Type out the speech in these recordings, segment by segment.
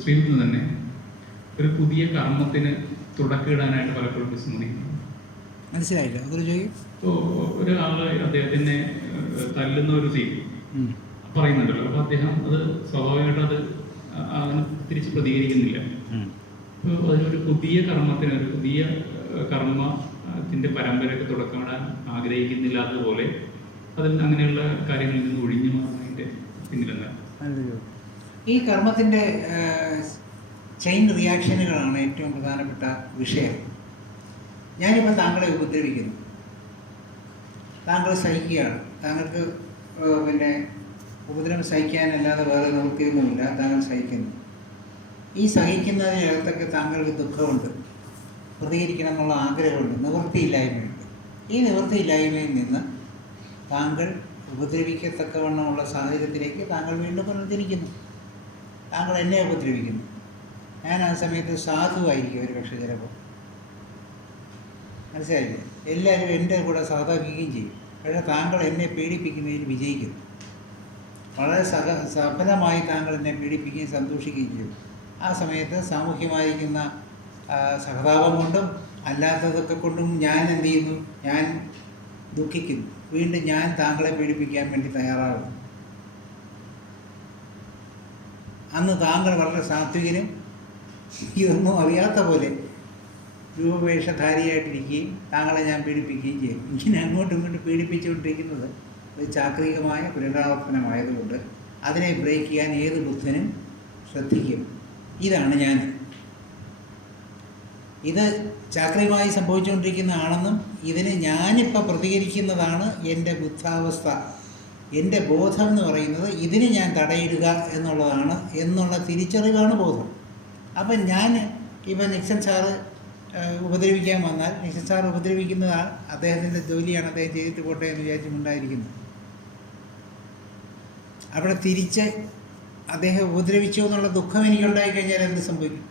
പൃഥ്വിയിൽ നിന്ന് തന്നെ ഒരു പുതിയ കർമ്മത്തിന് തുടക്കമിടാനായിട്ട് പലപ്പോഴും വിസ്മരിക്കുന്നു. മനസ്സിലായില്ല, അതൊരു ചോദിക്കും. ഇപ്പോൾ ഒരാള് അദ്ദേഹത്തിനെ തല്ലുന്ന ഒരു സീൻ പറയുന്നുണ്ടല്ലോ, അപ്പൊ അദ്ദേഹം അത് സ്വാഭാവികമായിട്ട് അത് അങ്ങനെ തിരിച്ച് പ്രതികരിക്കുന്നില്ല. അപ്പോൾ അതിനൊരു പുതിയ കർമ്മത്തിന്, ഒരു പുതിയ കർമ്മത്തിന്റെ പരമ്പരയൊക്കെ തുടക്കമിടാൻ ആഗ്രഹിക്കുന്നില്ലാത്തതുപോലെ അതിൽ അങ്ങനെയുള്ള കാര്യങ്ങളിൽ നിന്ന് ഒഴിഞ്ഞു മാറുന്നതിന്റെ പിന്നിലെന്താണ്? ഈ കർമ്മത്തിന്റെ ചെയിൻ റിയാക്ഷനുകളാണ് ഏറ്റവും പ്രധാനപ്പെട്ട വിഷയം. ഞാനിപ്പോൾ താങ്കളെ ഉപദ്രവിക്കുന്നു, താങ്കൾ സഹിക്കുകയാണ്, താങ്കൾക്ക് പിന്നെ ഉപദ്രവം സഹിക്കാനല്ലാതെ വേറെ നിവൃത്തിയൊന്നുമില്ല, താങ്കൾ സഹിക്കുന്നു. ഈ സഹിക്കുന്നതിനകത്തൊക്കെ താങ്കൾക്ക് ദുഃഖമുണ്ട്, പ്രതികരിക്കണം എന്നുള്ള ആഗ്രഹമുണ്ട്, നിവൃത്തിയില്ലായ്മയുണ്ട്. ഈ നിവൃത്തിയില്ലായ്മയിൽ നിന്ന് താങ്കൾ ഉപദ്രവിക്കത്തക്കവണ്ണമുള്ള സാഹചര്യത്തിലേക്ക് താങ്കൾ വീണ്ടും പുനർജനിക്കുന്നു. താങ്കൾ എന്നെ ഉപദ്രവിക്കുന്നു. ഞാൻ ആ സമയത്ത് സാധുവായിരിക്കും ഒരു പക്ഷേ, ചിലപ്പോൾ മനസ്സിലായില്ലേ? എല്ലാവരും എൻ്റെ കൂടെ സഹതാപിക്കുകയും ചെയ്യും. പക്ഷേ താങ്കൾ എന്നെ പീഡിപ്പിക്കുന്നതിൽ വിജയിക്കുന്നു. വളരെ സഫലമായി താങ്കൾ എന്നെ പീഡിപ്പിക്കുകയും സന്തോഷിക്കുകയും ചെയ്യും. ആ സമയത്ത് സാമൂഹ്യമായിരിക്കുന്ന സഹതാപം കൊണ്ടും അല്ലാത്തതൊക്കെ കൊണ്ടും ഞാൻ എന്ത് ചെയ്യുന്നു? ഞാൻ ദുഃഖിക്കുന്നു. വീണ്ടും ഞാൻ താങ്കളെ പീഡിപ്പിക്കാൻ വേണ്ടി തയ്യാറാകുന്നു. അന്ന് താങ്കൾ വളരെ സാത്വികനും ഇതൊന്നും അറിയാത്ത പോലെ രൂപവേഷധാരിയായിട്ടിരിക്കുകയും താങ്കളെ ഞാൻ പീഡിപ്പിക്കുകയും ചെയ്യും. ഇങ്ങനെ അങ്ങോട്ടും ഇങ്ങോട്ടും പീഡിപ്പിച്ചുകൊണ്ടിരിക്കുന്നത് ഒരു ചാക്രികമായ പുനരാവർത്തനമായതുകൊണ്ട് അതിനെ ബ്രേക്ക് ചെയ്യാൻ ഏത് ബുദ്ധനും ശ്രദ്ധിക്കും. ഇതാണ് ഞാൻ. ഇത് ചാക്രികമായി സംഭവിച്ചുകൊണ്ടിരിക്കുന്നതാണെന്നും ഇതിന് ഞാനിപ്പോൾ പ്രതികരിക്കുന്നതാണ് എൻ്റെ ബുദ്ധാവസ്ഥ, എൻ്റെ ബോധം എന്ന് പറയുന്നത് ഇതിന് ഞാൻ തടയിടുക എന്നുള്ളതാണ് എന്നുള്ള തിരിച്ചറിവാണ് ബോധം. അപ്പം ഞാൻ ഇപ്പം നിക്സൺ സാറ് ഉപദ്രവിക്കാൻ വന്നാൽ നിക്സൺ സാർ ഉപദ്രവിക്കുന്നതാണ് അദ്ദേഹത്തിൻ്റെ ജോലിയാണ്, അദ്ദേഹം ചെയ്തിട്ട് പോട്ടെ എന്ന് വിചാരിച്ചുകൊണ്ടായിരിക്കുന്നത്. അവിടെ തിരിച്ച് അദ്ദേഹം ഉപദ്രവിച്ചു എന്നുള്ള ദുഃഖം എനിക്കുണ്ടായി കഴിഞ്ഞാൽ എന്ത് സംഭവിക്കും?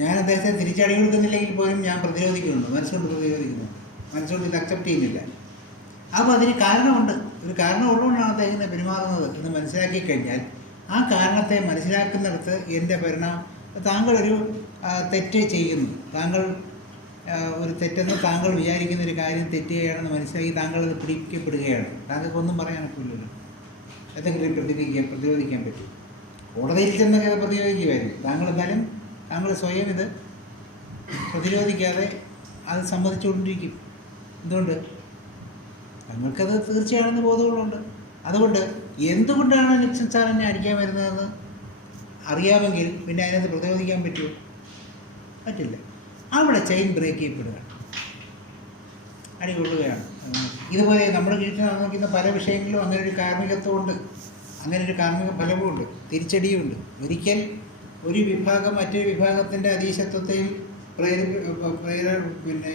ഞാൻ അദ്ദേഹത്തെ തിരിച്ചടി കൊടുക്കുന്നില്ലെങ്കിൽ പോലും ഞാൻ പ്രതിരോധിക്കുന്നുണ്ട്, മനസ്സുകൊണ്ട് പ്രതിരോധിക്കുന്നുണ്ട്, മനസ്സുകൊണ്ട് ഇത് അക്സെപ്റ്റ് ചെയ്യുന്നില്ല. അപ്പോൾ അതിന് കാരണമുണ്ട്, ഒരു കാരണം ഉള്ളതുകൊണ്ടാണ് അദ്ദേഹം ഇങ്ങനെ പെരുമാറുന്നത് എന്ന് മനസ്സിലാക്കി കഴിഞ്ഞാൽ ആ കാരണത്തെ മനസ്സിലാക്കുന്നിടത്ത് എൻ്റെ താങ്കളൊരു തെറ്റ് ചെയ്യുന്നു, താങ്കൾ ഒരു തെറ്റെന്ന് താങ്കൾ വിചാരിക്കുന്ന ഒരു കാര്യം തെറ്റുകയാണെന്ന് മനസ്സിലാക്കി താങ്കൾ അത് പിടിക്കപ്പെടുകയാണ്. താങ്കൾക്കൊന്നും പറയാനൊക്കില്ലല്ലോ, എന്തെങ്കിലും പ്രതിരോധിക്കാൻ പറ്റും. കോടതിയിൽ ചെന്നൊക്കെ അത് പ്രതിരോധിക്കുമായിരുന്നു. താങ്കൾ എന്നാലും താങ്കൾ സ്വയം ഇത് പ്രതിരോധിക്കാതെ അത് സമ്മതിച്ചുകൊണ്ടിരിക്കും. എന്തുകൊണ്ട്? താങ്കൾക്കത് തീർച്ചയാണെന്ന് ബോധമുള്ളതുകൊണ്ട്. അതുകൊണ്ട് എന്തുകൊണ്ടാണ് നിക്സൺ സാർ എന്നെ അടിക്കാൻ വരുന്നതെന്ന് അറിയാമെങ്കിൽ പിന്നെ അതിനകത്ത് പ്രതിരോധിക്കാൻ പറ്റുമോ? പറ്റില്ല. അവിടെ ചെയിൻ ബ്രേക്ക് ചെയ്യപ്പെടുകയാണ്, അടികൊള്ളുകയാണ്. ഇതുപോലെ നമ്മുടെ കീഴിൽ നടന്നിരിക്കുന്ന പല വിഷയങ്ങളിലും അങ്ങനെ ഒരു കാർമ്മികത്വമുണ്ട്, അങ്ങനെ ഒരു കാർമ്മിക ഫലവുമുണ്ട്, തിരിച്ചടിയുമുണ്ട്. ഒരിക്കൽ ഒരു വിഭാഗം മറ്റൊരു വിഭാഗത്തിൻ്റെ അധീശത്വത്തിൽ പിന്നെ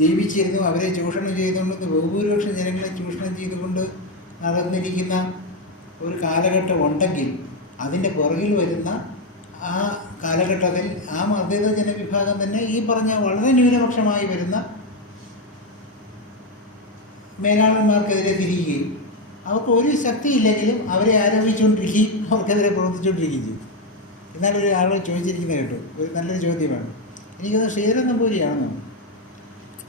ജീവിച്ചിരുന്നു, അവരെ ചൂഷണം ചെയ്തുകൊണ്ട് ബഹുഭൂരിപക്ഷം ജനങ്ങളെ ചൂഷണം ചെയ്തുകൊണ്ട് നടന്നിരിക്കുന്ന ഒരു കാലഘട്ടം ഉണ്ടെങ്കിൽ അതിൻ്റെ പുറകിൽ വരുന്ന ആ കാലഘട്ടത്തിൽ ആ മർദ്ദിത ജനവിഭാഗം തന്നെ ഈ പറഞ്ഞ വളരെ ന്യൂനപക്ഷമായി വരുന്ന മേലാളന്മാർക്കെതിരെ തിരിയുകയും അവർക്ക് ഒരു ശക്തിയില്ലെങ്കിലും അവരെ ആരോപിച്ചുകൊണ്ടിരിക്കുകയും അവർക്കെതിരെ പ്രവർത്തിച്ചുകൊണ്ടിരിക്കുകയും ചെയ്യും. എന്നാലൊരു ആൾ ചോദിച്ചിരിക്കുന്നത് കേട്ടു, ഒരു നല്ലൊരു ചോദ്യമാണ്. എനിക്കത് ശ്രീധരൻ നമ്പൂരിയാണെന്നോ,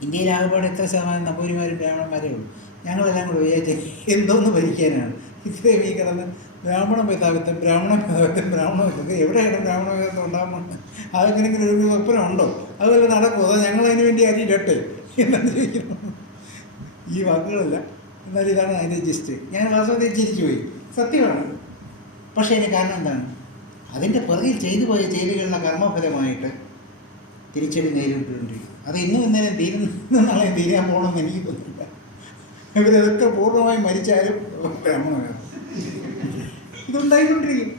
ഇന്ത്യയിൽ ആകെപ്പാട് എത്ര ശതമാനം നമ്പൂരിമാരും ബ്രാഹ്മണന്മാരേ ഉള്ളൂ, ഞങ്ങളെല്ലാം കൂടെ വിചാരിച്ച എന്തോന്ന് ഭരിക്കാനാണ് ഇത്രയും ഈ കിടന്ന് ബ്രാഹ്മണ മേധാവിത്വം എവിടെയാണ് ബ്രാഹ്മണ മേധാവിത്വം ഉണ്ടാകുമ്പോൾ അതെങ്ങനെങ്കിലും ഒരു സ്വപ്നം ഉണ്ടോ? അതുപോലെ നടക്കുമോ? അതോ ഞങ്ങളതിന് വേണ്ടി അറിയില്ലട്ടെ എന്നാണ് ചോദിക്കുന്നത്. ഈ വാക്കുകളല്ല, എന്നാലും ഇതാണ് അതിൻ്റെ ജിസ്റ്റ്. ഞാൻ വാസ്തവത്തിൽ ചിരിച്ചു പോയി, സത്യമാണ്. പക്ഷേ അതിന് കാരണം എന്താണ്? അതിൻ്റെ പുറകിൽ ചെയ്തു പോയ ചെയ്തികളുടെ കർമ്മഫലമായിട്ട് തിരിച്ചടി നേരിട്ടുകൊണ്ടിരിക്കും. അത് ഇന്നും ഇന്നലെ നാളെ തീരാൻ പോകണമെന്ന് എനിക്ക് തോന്നുന്നില്ല. ഇവരതൊക്കെ പൂർണ്ണമായി മരിച്ചാലും ബ്രാഹ്മണമാണ് ഇതുണ്ടായിക്കൊണ്ടിരിക്കും.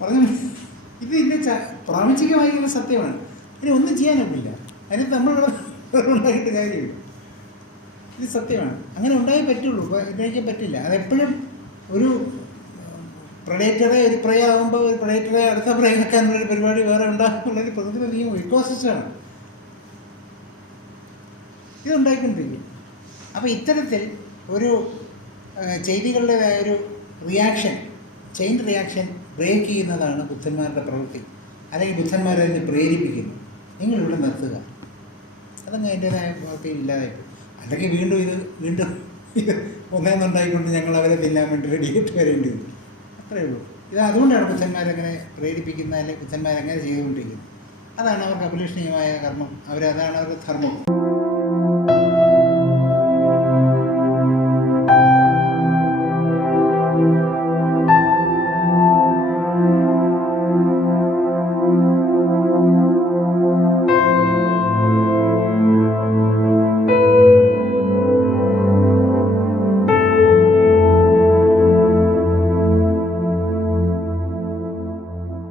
പറഞ്ഞു ഇത് ഇതിൻ്റെ പ്രാമുഖികമായിരിക്കുന്ന സത്യമാണ്. അതിന് ഒന്നും ചെയ്യാനൊക്കില്ല, അതിന് നമ്മൾ ഉണ്ടായിട്ട് കാര്യമില്ല. ഇത് സത്യമാണ്, അങ്ങനെ ഉണ്ടായേ പറ്റുള്ളൂ, ഇതായിരിക്കാൻ പറ്റില്ല. അതെപ്പോഴും ഒരു പ്രഡേറ്ററെ ഒരു പ്രയാകുമ്പോൾ ഒരു പ്രഡേറ്ററെ അടുത്ത പ്രയാക്കാനുള്ളൊരു പരിപാടി വേറെ ഉണ്ടാകുന്നുള്ളൊരു പ്രകൃതി നിയമം ഇക്കോസിസ്റ്റമാണ്. ഇതുണ്ടായിക്കൊണ്ടിരിക്കും. അപ്പോൾ ഇത്തരത്തിൽ ഒരു ചെയ്തികളുടേതായ ഒരു റിയാക്ഷൻ ചെയിൻ റിയാക്ഷൻ ബ്രേക്ക് ചെയ്യുന്നതാണ് ബുദ്ധന്മാരുടെ പ്രവൃത്തി, അല്ലെങ്കിൽ ബുദ്ധന്മാരെ അതിനെ പ്രേരിപ്പിക്കുന്നു. നിങ്ങളിവിടെ നിർത്തുക, അതങ്ങ് അതിൻ്റേതായ പ്രവൃത്തിയിൽ ഇല്ലാതായി. അല്ലെങ്കിൽ വീണ്ടും ഇത് ഒന്നേന്നുണ്ടായിക്കൊണ്ട് ഞങ്ങൾ അവരെ തിന്നാൻ വേണ്ടി റെഡിയായിട്ട് വരേണ്ടി വരും. അത്രയേ ഉള്ളൂ. ഇത് അതുകൊണ്ടാണ് ബുദ്ധന്മാരങ്ങനെ പ്രേരിപ്പിക്കുന്നത്, അല്ലെങ്കിൽ ബുദ്ധന്മാരങ്ങനെ ചെയ്തുകൊണ്ടിരിക്കുന്നത്. അതാണ് അവർക്ക് അഭിലഷണീയമായ കർമ്മം, അതാണ് അവരുടെ ധർമ്മം.